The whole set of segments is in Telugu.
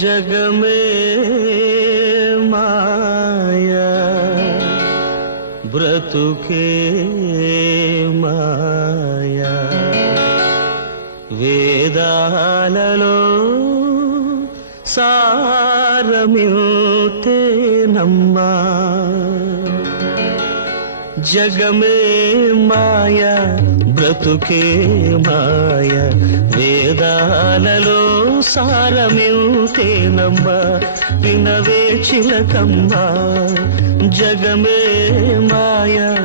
జగమే మాయా బ్రతుకే మాయా వేదాలలో సారమిల్తేనమ్మా జగమే మాయ బ్రతుకే మాయ. వేదాలలో సారమిల్తేనమ్మ వినవే చిలకమ్మ జగమే మాయ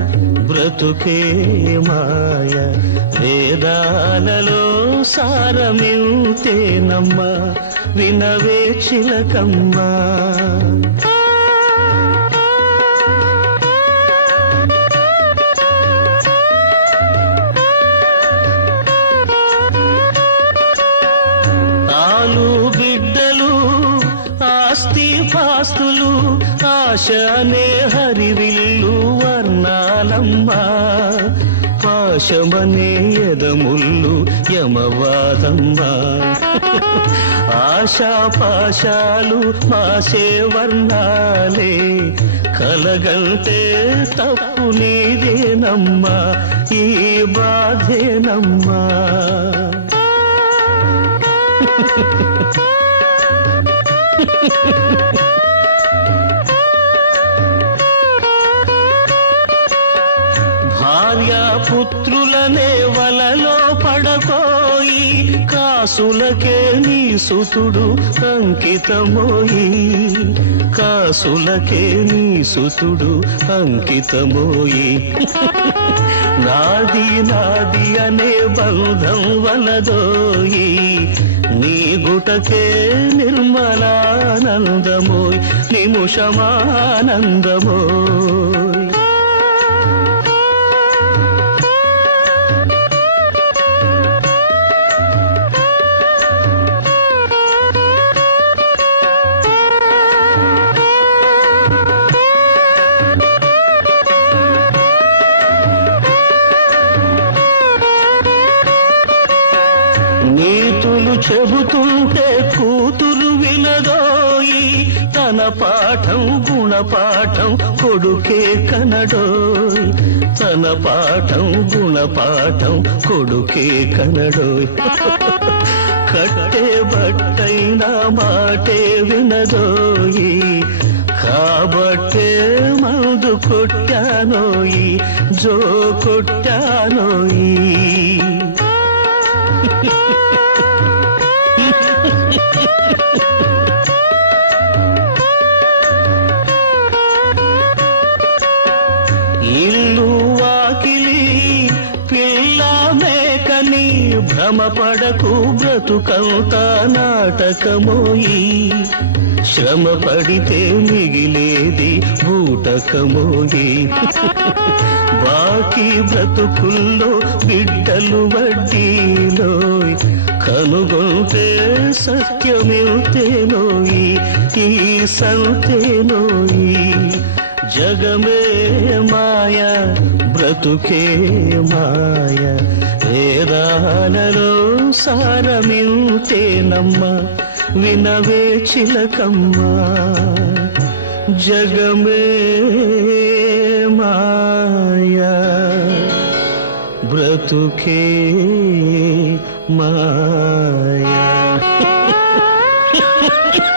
బ్రతుకే మాయ. వేదాలలో సారమిల్తేనమ్మ వినవే చిలకమ్మ ఆస్తి పాస్తులు ఆశ అనే హరివిల్లు వర్ణాలమ్మా. పాశమనే యదముల్లు యమవాదమ్మా. ఆశా పాశాలు మాసే వర్ణాలే కలగంటే తప్పు నీదేనమ్మా ఈ బాధేనమ్మా. భార్యాపుత్రులనే వలలో పడకోయి కాసులకే నీ సుతుడు అంకితమోయి. కాసులకే నీ సుతుడు అంకితమోయి. నాది నాది అనే బంధం వలదోయి. నీ గుటకే నిర్మలానందమోయ్ నిముషమానందమోయ్. కూతురు వినదోయి తన పాఠం గుణపాఠం కొడుకే కనడోయ్. తన పాఠం గుణపాఠం కొడుకే కనడోయ్. కట్టే బట్టైనా మాటే వినదోయి కాబట్టే మందు కొట్టానోయి జో కొట్టానోయి. భ్రమపడకు బ్రతుకంత నాటకమోయి శ్రమ పడితే మిగిలేది బూటకమోయి బాకీ బ్రతుకుల్లో బిడ్డలు వడ్డీలో కనుగొంటే సత్యమేతేనోయి ఈ. సంతేనోయి జగమే మాయా బ్రతుకే మాయ. వేదాలలో సారమింతేనమ్మ వినవే చిలకమ్మ. జగమే మాయా బ్రతుకే మాయ.